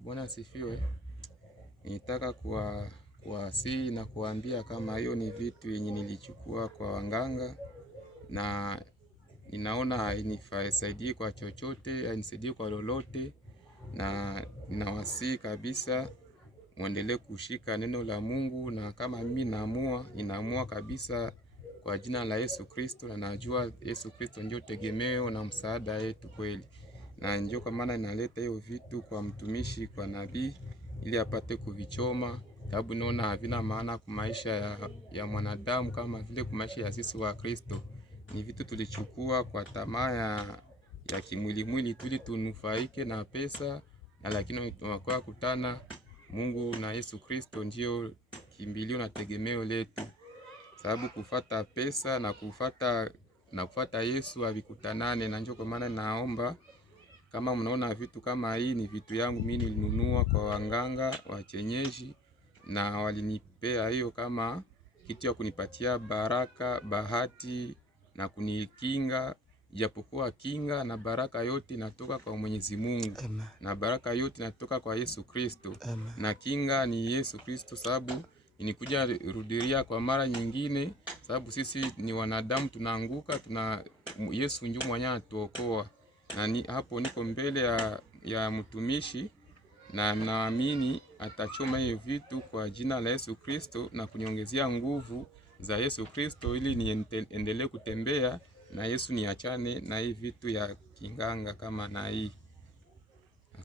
Bwana asifiwe. Nitaka kuwasihi na kuambia kama hiyo ni vitu yenye nilichukua kwa waganga na ninaona hainisaidii kwa chochote, hainisaidii kwa lolote, na ninawasihi kabisa muendelee kushika neno la Mungu, na kama mimi ninaamua kabisa kwa jina la Yesu Kristo, na najua Yesu Kristo ndio tegemeo na msaada yetu kweli. Na ndio kwa maana inaleta hiyo vitu kwa mtumishi, kwa nabii, ili apate kuvichoma, sababu naona havina maana kwa maisha ya mwanadamu kama vile kwa maisha ya sisi wa Kristo. Ni vitu tulichukua kwa tamaa ya kimwili tu ili tunufaike na pesa, na lakini tunakuwa kutana Mungu na Yesu Kristo ndio kimbilio na tegemeo letu, sababu kufuata pesa na kufuata Yesu havikutanane. Na ndio kwa maana naomba, kama mnaona vitu kama hii ni vitu yangu mimi nilinunua kwa waganga wa kienyeji, na walinipea hiyo kama kitu ya kunipatia baraka, bahati na kunikinga, japokuwa kinga na baraka yote inatoka kwa Mwenyezi Mungu. Amen. Na baraka yote inatoka kwa Yesu Kristo. Amen. Na kinga ni Yesu Kristo, sababu inikuja rudilia kwa mara nyingine, sababu sisi ni wanadamu tunaanguka, Yesu ndio mwenye atuokoa. Na hapo niko mbele ya mtumishi, na naamini atachoma hiyo vitu kwa jina la Yesu Kristo na kuniongezea nguvu za Yesu Kristo, ili niendelee kutembea na Yesu, niachane na hii vitu ya kinganga kama na hii.